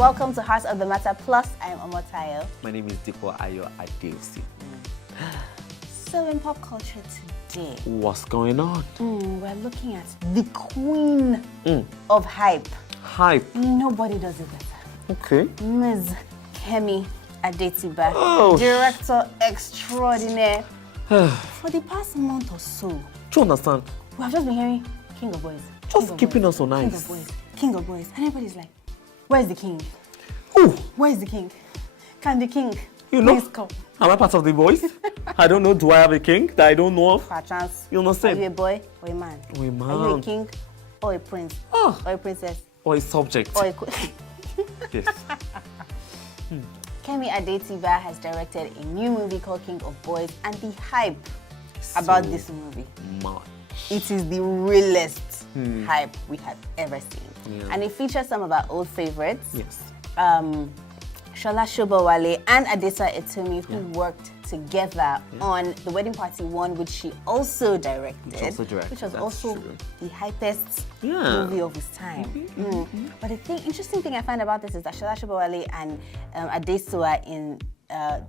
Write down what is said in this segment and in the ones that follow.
Welcome to Heart of the Matter Plus. I'm Toyo. My name is Advocacy. So in pop culture today, what's going on? We're looking at the queen of hype. Hype. Nobody does it better. Okay. Ms. Kemi Adetiba, Oh. director extraordinaire. For the past month or so, Do you understand? we have just been hearing King of Boys. Just keeping us on King ice. of Boys. King of Boys. And everybody's like, where's the king? Ooh. Where's the king? Can the king You know, please come? am I part of the voice? I don't know. Do I have a king that I don't know of? For a chance. You Are understand? you a boy or a man? Or a man. Are you a king or a prince? Oh. Or a princess? Or a subject. Or a queen? Yes. Kemi Adetiba has directed a new movie called King of Boys, and the hype about So this movie, much. it is the realest hype we have ever seen. Yeah. And it features some of our old favorites. Yes. Shola Shobowale and Adesa Etomi, who worked together on The Wedding Party 1, which she also directed. Which also directed, which was that's also true. the hypest Yeah. movie of his time. But the interesting thing I find about this is that Shola Shobowale and Adesu are in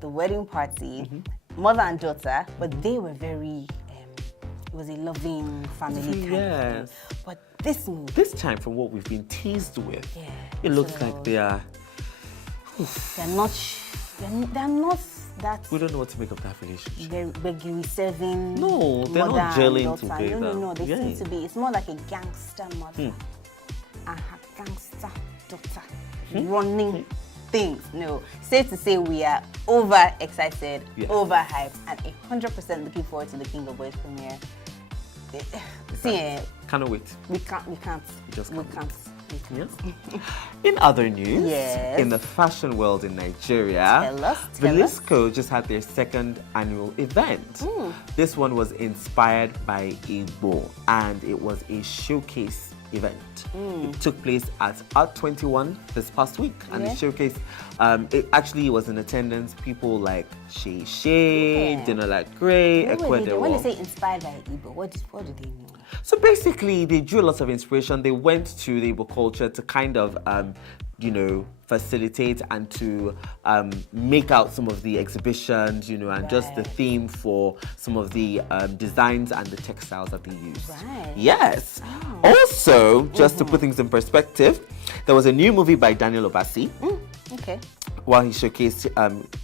The Wedding Party, mother and daughter, but they were very, it was a loving family kind of thing. Yes. But this movie, This time, from what we've been teased with, Yeah, it looks so- like they are. they're not that We don't know what to make of that relationship. regularly serving. No, they're not mother and gelling daughter. together. No. They seem Yeah. to be. It's more like a gangster mother and her gangster daughter running things. No, safe to say we are overexcited, Yes. overhyped, and 100% looking forward to the King of Boys premiere. See, Cannot wait. we can't. just We can't can't. Yes. In other news, Yes. in the fashion world in Nigeria, Tell us. Velisco just had their second annual event. This one was inspired by Igbo, and it was a showcase event. It took place at Art 21 this past week, and the showcase, it actually was in attendance. People like Shay, Dinner Like Gray, When they Ekwedewo. say inspired by Igbo, what do they mean? So basically, they drew lots of inspiration. They went to the Igbo culture to kind of, facilitate and to make out some of the exhibitions, and just the theme for some of the designs and the textiles that they used. Right. Yes. Also, just to put things in perspective, there was a new movie by Daniel Obasi Okay. while he showcased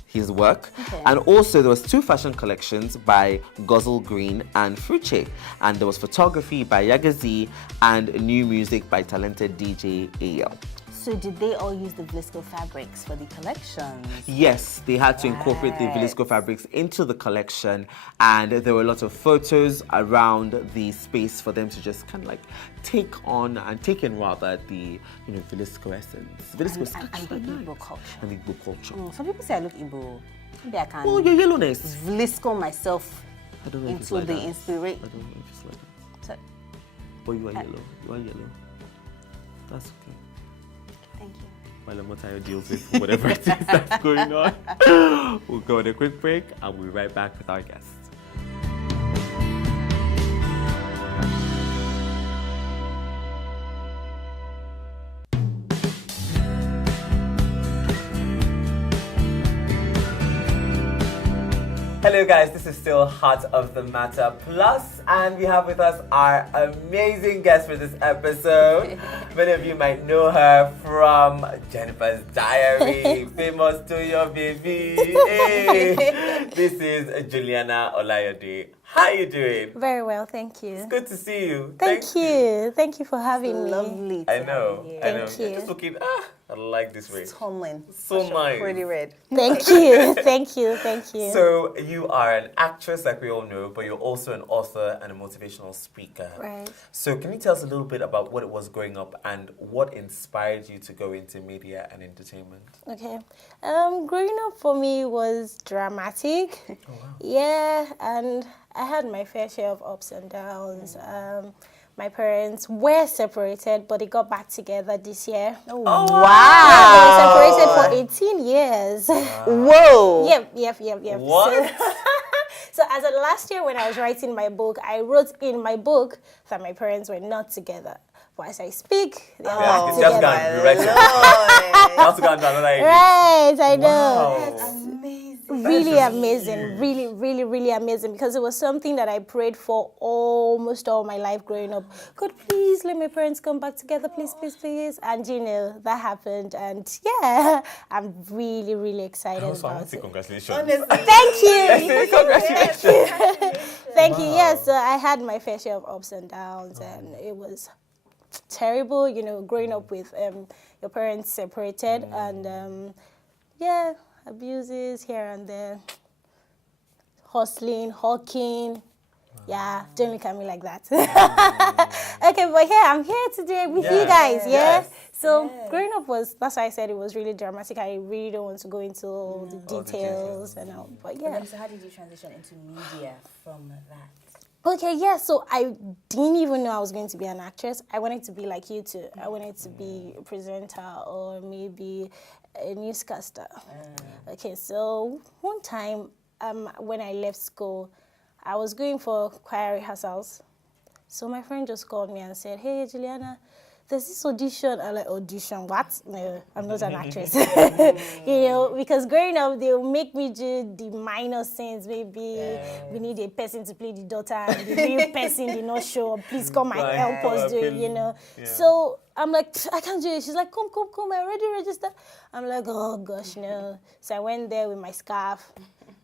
his work. Okay. And also there was 2 fashion collections by Guzzle Green and Fruche. And there was photography by Yagazi and new music by talented DJ Ayo. So did they all use the Velisco fabrics for the collections? Yes, they had to incorporate the Velisco fabrics into the collection, and there were lots of photos around the space for them to just kind of like take on and take in rather the Velisco essence. Velisco is And actually the nice. Igbo culture. And the Igbo culture. Some people say I look Igbo. Maybe I can Oh, your yellowness. Velisco myself I don't know if it's into like the that. inspiration. I don't know if it's like that. So, But you are yellow. You are yellow. That's okay. thank you. While Omotayo deals with whatever it is that's going on. We'll go on a quick break and we'll be right back with our guests. Hello guys, this is still Heart of the Matter Plus, and we have with us our amazing guest for this episode. Many of you might know her from Jenifa's Diary, famous Toyo baby. Hey. This is Juliana Olayode. How are you doing? Very well, thank you. It's good to see you. Thank you. Thank you for having me. Lovely to I know, have you. I know. Thank You're you. just looking, I like this way. Tomlin. So Such a nice. Pretty red. Thank you. Thank you. Thank you. So you are an actress, like we all know, but you're also an author and a motivational speaker. Right. So can you tell us a little bit about what it was growing up and what inspired you to go into media and entertainment? Okay. Growing up for me was dramatic. Oh, wow. Yeah, and I had my fair share of ups and downs. My parents were separated, but they got back together this year. Oh, Yeah, they were separated for 18 years. Whoa. Yep. What? So as of last year when I was writing my book, I wrote in my book that my parents were not together. But as I speak, they're Yeah, back it's just together. gonna be right. That's gonna be another idea. Right, I know. Wow. Amazing. Really amazing, really, really, really amazing, because it was something that I prayed for almost all my life growing up. God, please let my parents come back together, please, please, please. And that happened, and yeah, I'm really, really excited Also, I about want to say it. congratulations. Honestly. Thank you. Congratulations. Thank you. Yes, so I had my fair share of ups and downs, and it was terrible, growing up with your parents separated, and yeah, abuses here and there, hustling, hawking. Yeah, don't look at me like that. Okay, but I'm here today with you guys, yeah? Yes. So growing up that's why I said it was really dramatic. I really don't want to go into all the All the details details. and all, but yeah. So how did you transition into media from that? Okay, yeah, so I didn't even know I was going to be an actress. I wanted to be like you too. I wanted to be a presenter or maybe a newscaster. Okay, so one time when I left school, I was going for choir rehearsals. So my friend just called me and said, hey, Juliana, there's this audition. I'm like, audition, what? No, I'm not an actress. Because growing up, they'll make me do the minor scenes. Maybe we need a person to play the daughter and the real person did not show up. Please come and help us do it, Yeah. So I'm like, I can't do it. She's like, come, I already registered. I'm like, oh gosh, no. So I went there with my scarf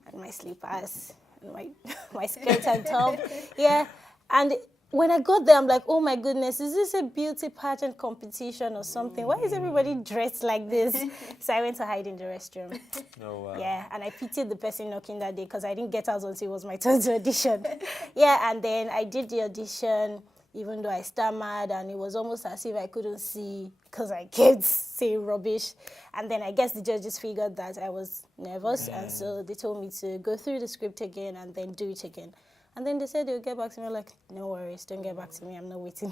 and my slippers and my skirt and top. Yeah, and when I got there, I'm like, oh my goodness, is this a beauty pageant competition or something? Why is everybody dressed like this? So I went to hide in the restroom. Oh, wow. Yeah, and I pitied the person knocking that day because I didn't get out until it was my turn to audition. Yeah, and then I did the audition, even though I stammered, and it was almost as if I couldn't see because I kept saying rubbish. And then I guess the judges figured that I was nervous, and so they told me to go through the script again and then do it again. And then they said they would get back to me. I'm like, no worries, don't get back to me. I'm not waiting.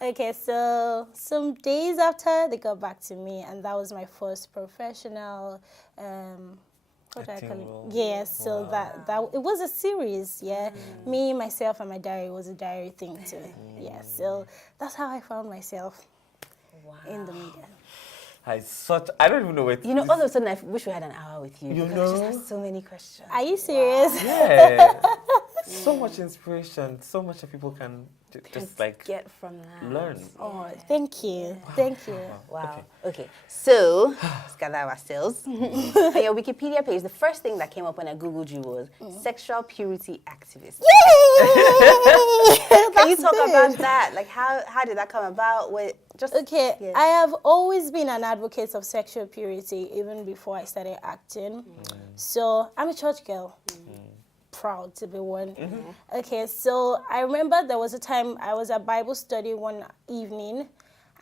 Okay, so some days after, they got back to me, and that was my first professional, what do I call it? Yeah, so that it was a series, yeah. Me, myself, and my diary was a diary thing too. Yeah, so that's how I found myself in the media. I don't even know what. All of a sudden, I wish we had an hour with you. You because I know? just have so many questions. Are you serious? Yeah. So much inspiration, so much that people can just like get from that. learn. Oh, thank you. Thank you. Wow. Okay. So let's gather ourselves. On your Wikipedia page, the first thing that came up when I googled you was sexual purity activist. Can you talk about that? Like, how did that come about? Okay, I have always been an advocate of sexual purity even before I started acting. So I'm a church girl. Proud to be one. Okay, so I remember there was a time I was at Bible study one evening,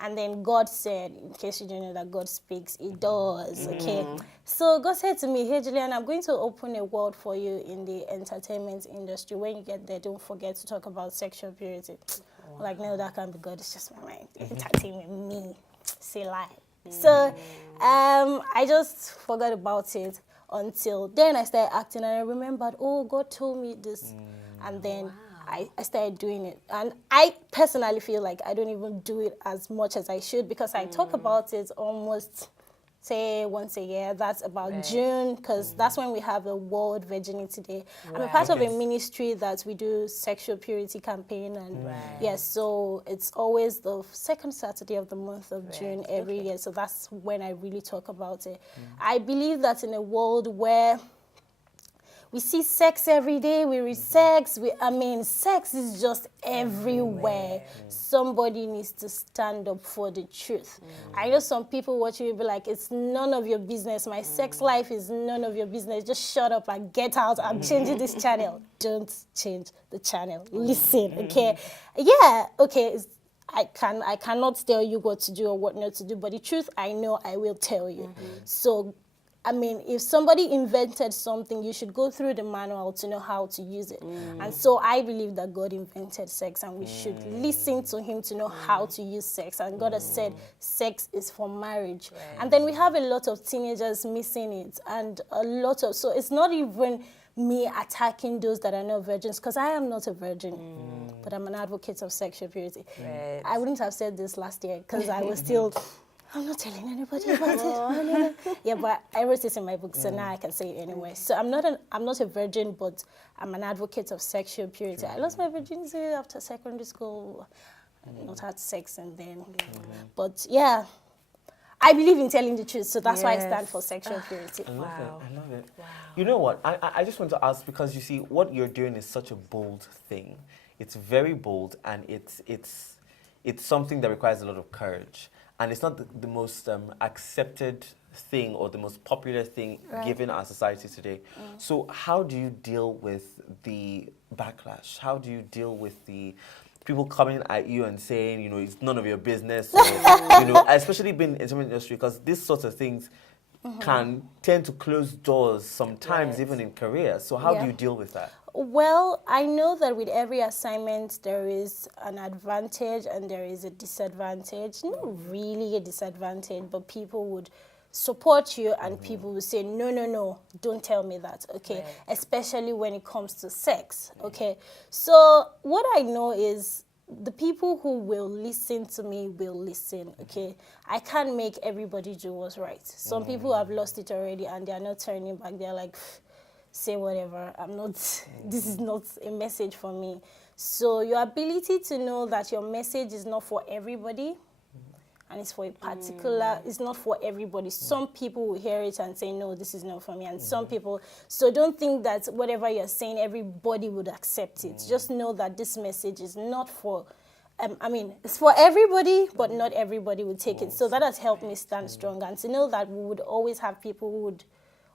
and then God said, in case you don't know that God speaks, He does, okay? So God said to me, hey, Juliana, I'm going to open a world for you in the entertainment industry. When you get there, don't forget to talk about sexual purity. Like, no, that can't be God. It's just my mind. Entertainment, me, say lie. So I just forgot about it until then I started acting, and I remembered, oh, God told me this. And then I started doing it. And I personally feel like I don't even do it as much as I should, because I talk about it almost, say, once a year. That's about June, because that's when we have a World Virginity Day. I'm a part of a ministry that we do sexual purity campaign, and yes, so it's always the second Saturday of the month of June every year. So that's when I really talk about it. I believe that in a world where we see sex every day, we read sex, sex is just everywhere. Somebody needs to stand up for the truth. I know some people watching will be like, it's none of your business. My sex life is none of your business. Just shut up and get out. I'm changing this channel. Don't change the channel. Listen, okay? Yeah, okay. I cannot tell you what to do or what not to do, but the truth I know I will tell you. So if somebody invented something, you should go through the manual to know how to use it. And so I believe that God invented sex, and we should listen to Him to know how to use sex. And God has said sex is for marriage. And then we have a lot of teenagers missing it, and so it's not even me attacking those that are not virgins, because I am not a virgin, but I'm an advocate of sexual purity. Right. I wouldn't have said this last year because I was still, I'm not telling anybody about it. Yeah, but I wrote this in my book, so now I can say it anyway. So I'm not a virgin, but I'm an advocate of sexual purity. I lost my virginity after secondary school. I not had sex and then, but yeah. I believe in telling the truth, so that's why I stand for sexual purity. I love it. Wow. You know what? I just want to ask, because you see, what you're doing is such a bold thing. It's very bold, and it's something that requires a lot of courage. And it's not the most accepted thing or the most popular thing given our society today. So how do you deal with the backlash? How do you deal with the people coming at you and saying, you know, it's none of your business, or, you know, especially being in the entertainment industry, because these sorts of things can tend to close doors sometimes, even in careers. So how do you deal with that? Well, I know that with every assignment, there is an advantage and there is a disadvantage. Not really a disadvantage, but people would support you and people will say, no, don't tell me that, okay? Especially when it comes to sex, okay? So what I know is the people who will listen to me will listen, okay? I can't make everybody do what's right. Some people have lost it already and they're not turning back. They're like, say whatever, this is not a message for me. So your ability to know that your message is not for everybody, and it's for a particular, it's not for everybody. Some people will hear it and say, no, this is not for me. And some people, so don't think that whatever you're saying, everybody would accept it. Just know that this message is not for, it's for everybody, but not everybody would take it. So that has helped me stand strong. And to know that we would always have people who would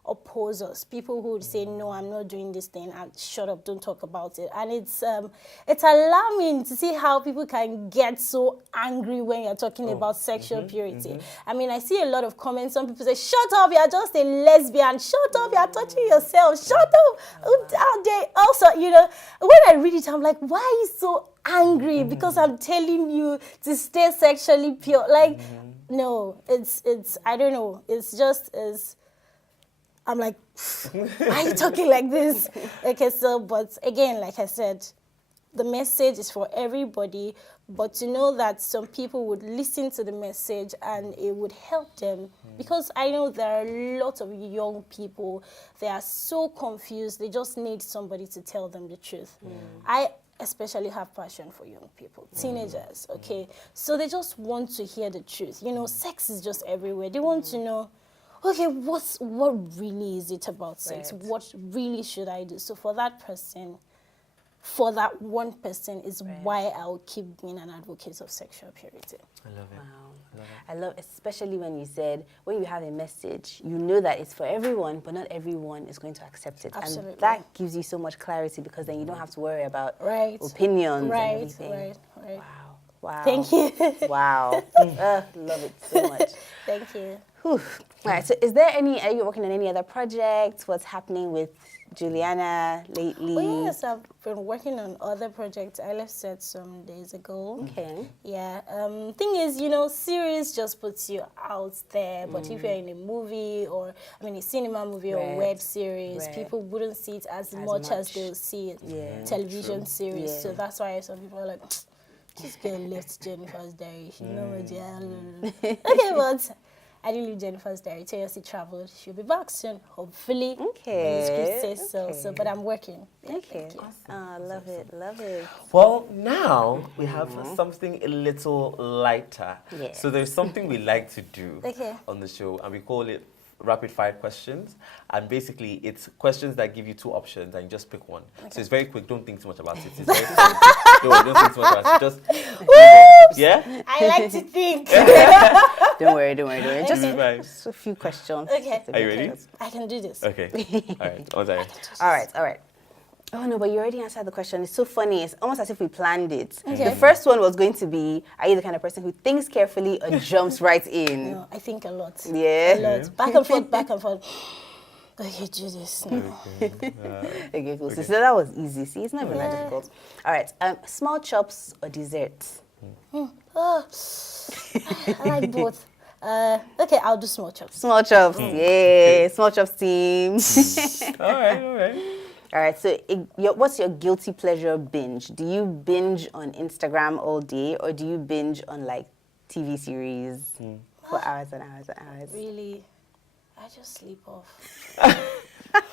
oppose us, people who would say, no, I'm not doing this thing, and shut up, don't talk about it. And it's alarming to see how people can get so angry when you're talking about sexual purity. I mean, I see a lot of comments. Some people say, shut up, you're just a lesbian. Shut up, you're touching yourself. Shut up. Out there. Also, you know, when I read it, I'm like, why are you so angry? Because I'm telling you to stay sexually pure. Like, no, it's I don't know. It's just as I'm like, why are you talking like this? Okay, so, but again, like I said, the message is for everybody, but to know that some people would listen to the message and it would help them. Because I know there are a lot of young people, they are so confused, they just need somebody to tell them the truth. I especially have passion for young people, teenagers, okay? So they just want to hear the truth. You know, sex is just everywhere. They want to know, okay, what really is it about sex? What really should I do? So for that person, for that one person is why I'll keep being an advocate of sexual purity. I love it. Wow. I love, especially when you said, when you have a message, you know that it's for everyone, but not everyone is going to accept it. Absolutely. And that gives you so much clarity, because then you don't have to worry about opinions and everything. Right. Wow. Wow. Thank you. Wow. Love it so much. Thank you. Whew. All right, so are you working on any other projects? What's happening with Juliana lately? Oh, yes, I've been working on other projects. I left set some days ago. Okay. Yeah. Thing is, you know, series just puts you out there. But if you're in a movie or, a cinema movie or web series, people wouldn't see it as much as they'll see it television series. So that's why some people are like, this girl left Jenifa's diary. She's not ready. Okay, but I didn't leave Jenifa's diary. Toyo traveled. She'll be back soon, hopefully. Okay. The script says so. So, but I'm working. Okay. Awesome. Love it. Well, now we have something a little lighter. Yeah. So there's something we like to do Okay. on the show, and we call it rapid fire questions. And basically, it's questions that give you two options, and you just pick one. Okay. So it's very quick. Don't think too much about it. It's very don't think too much about it. Just yeah. I like to think. Don't worry. Just a few questions. Okay. Are you ready? I can do this. Okay. All right. All right. Oh, no, but you already answered the question. It's so funny. It's almost as if we planned it. Okay. The first one was going to be, are you the kind of person who thinks carefully or jumps right in? No, I think a lot. Yeah? A lot. Back and forth. Okay, do this now. Okay, cool. So that was easy. See, it's not even that difficult. All right. Small chops or desserts? I like both. Okay, I'll do small chops. Small chops. Yeah. Small chops team. All right. All right, so what's your guilty pleasure binge? Do you binge on Instagram all day, or do you binge on like TV series for hours and hours and hours? Really, I just sleep off.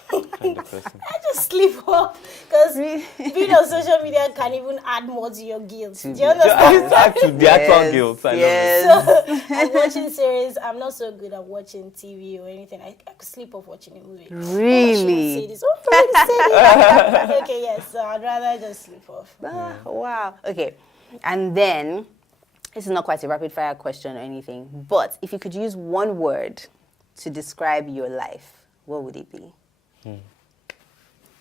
Kind of person. I just sleep off because being on social media can even add more to your guilt. Do you understand? The actual guilt. I love it. So I'm watching series. I'm not so good at watching TV or anything. I could sleep off watching a movie. Really? Okay, yes. So I'd rather just sleep off. Wow. Okay. And then, this is not quite a rapid fire question or anything, but if you could use one word to describe your life, what would it be?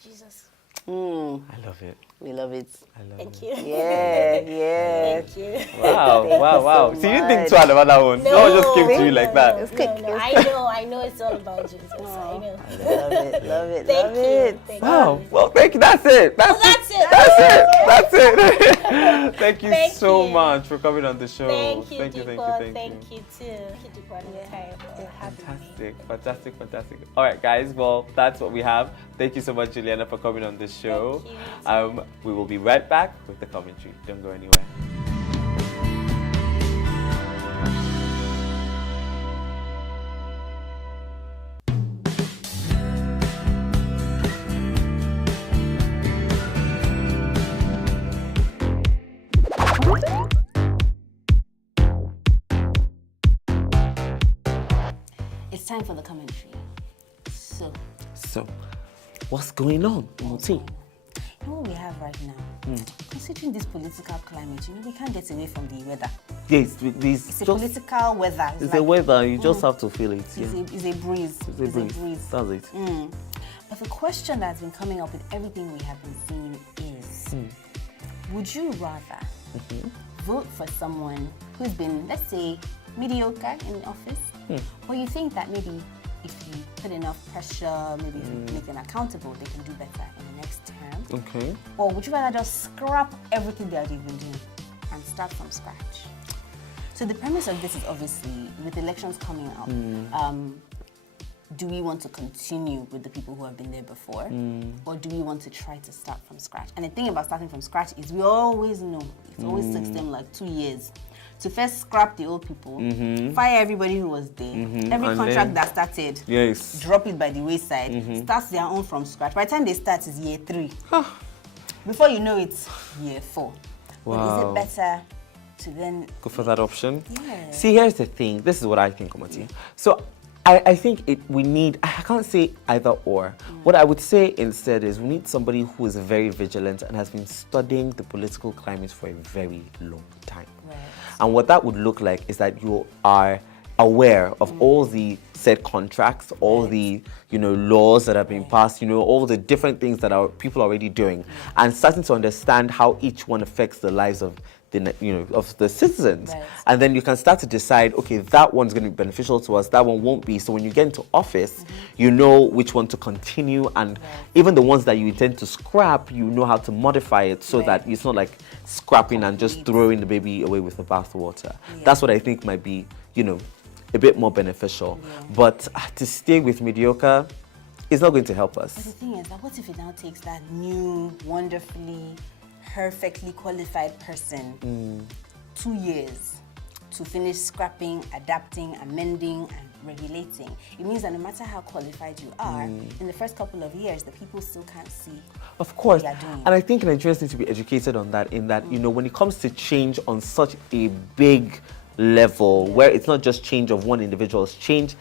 Jesus. I love it. We love it. I love Thank it. you. Yeah. Thank you. Wow. so So you didn't think much. too hard about that one? No, it just came to you like that. It's quick. No, I know it's all about Jesus. I know. Love it. Thank you. Thank Wow. you. Well, thank you. That's it. That's it. That's it. Thank you Thank so you. much for coming on the show. Thank you, Thank you. Deepa. Thank you too. Thank you, Deepa. Fantastic. All right, guys. Well, that's what we have. Thank you so much, Juliana, for coming on the show. Thank you. We will be right back with the commentary. Don't go anywhere. It's time for the commentary. So, what's going on, Moti? You know what we have right now? Considering this political climate, we can't get away from the weather. Yes, It's a political weather. It's a weather. You just have to feel it. It's a breeze. It's a breeze. That's it. But the question that's been coming up with everything we have been seeing is, would you rather vote for someone who's been, let's say, mediocre in the office, or you think that maybe if you put enough pressure, maybe if you make them accountable, they can do better in the next term? Okay. Or would you rather just scrap everything that they've been doing and start from scratch? So the premise of this is obviously, with elections coming up, do we want to continue with the people who have been there before, or do we want to try to start from scratch? And the thing about starting from scratch is we always know it always takes them like 2 years to first scrap the old people, fire everybody who was there, every And contract then- that started, Yes. drop it by the wayside, starts their own from scratch. By the time they start, it's year 3. Before you know it, year 4. But is Wow. it better to then Go for that option. Yeah. See, here's the thing. This is what I think, Omoti. So I think we need, I can't say either or. What I would say instead is we need somebody who is very vigilant and has been studying the political climate for a very long time. Right. And what that would look like is that you are aware of all the said contracts, all the laws that have been passed, all the different things that our people are already doing, and starting to understand how each one affects the lives of the citizens. Right. And then you can start to decide, okay, that one's going to be beneficial to us, that one won't be. So when you get into office, you know which one to continue, and even the ones that you intend to scrap, you know how to modify it so that it's not like scrapping and just throwing the baby away with the bathwater. That's what I think might be, a bit more beneficial. But to stay with mediocre is not going to help us. But the thing is that what if it now takes that new, wonderfully, perfectly qualified person 2 years to finish scrapping, adapting, amending, and regulating? It means that no matter how qualified you are, in the first couple of years, the people still can't see. Of course. what they are doing. And I think Nigerians need to be educated on that, in that, when it comes to change on such a big level, where it's not just change of one individual, it's change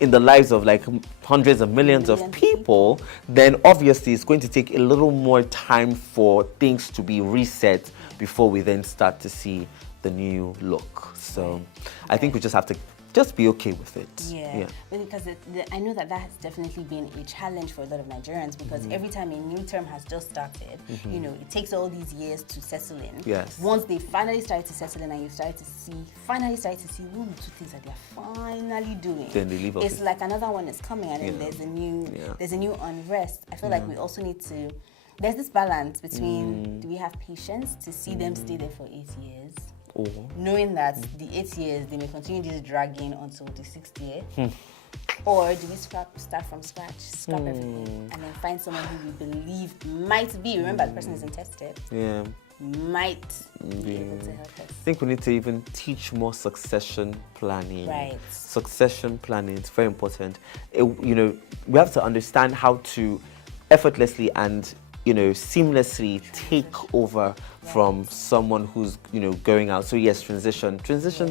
in the lives of like hundreds of millions of people, then obviously it's going to take a little more time for things to be reset before we then start to see the new look. So I think we just have to just be okay with it. Yeah. Because I know that has definitely been a challenge for a lot of Nigerians, because every time a new term has just started, it takes all these years to settle in. Yes. Once they finally started to settle in and you finally started to see one or two things that they're finally doing, Then they leave office. it's like another one is coming, and then there's a new unrest. I feel like we also need to, there's this balance between, do we have patience to see them stay there for 8 years? Knowing that the 8 years, they may continue this dragging until the 6th year. Or do we start from scratch, scrap everything, and then find someone who we believe might be, remember the person isn't tested, might be able to help us. I think we need to even teach more succession planning. Right. Succession planning is very important. We have to understand how to effortlessly and seamlessly take over from someone who's going out. So yes, transition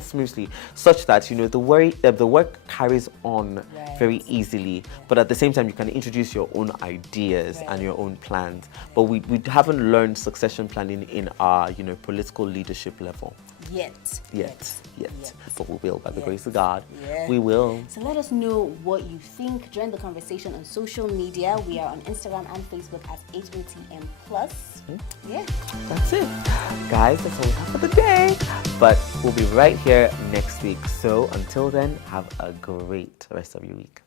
smoothly, such that the work carries on very easily. But at the same time, you can introduce your own ideas and your own plans. But we haven't learned succession planning in our political leadership level. Yet. But we will, by the grace of God. We will. So let us know what you think. Join the conversation on social media. We are on Instagram and Facebook at HOTM Plus. Yeah. That's it. Guys, that's all we have for the day. But we'll be right here next week. So until then, have a great rest of your week.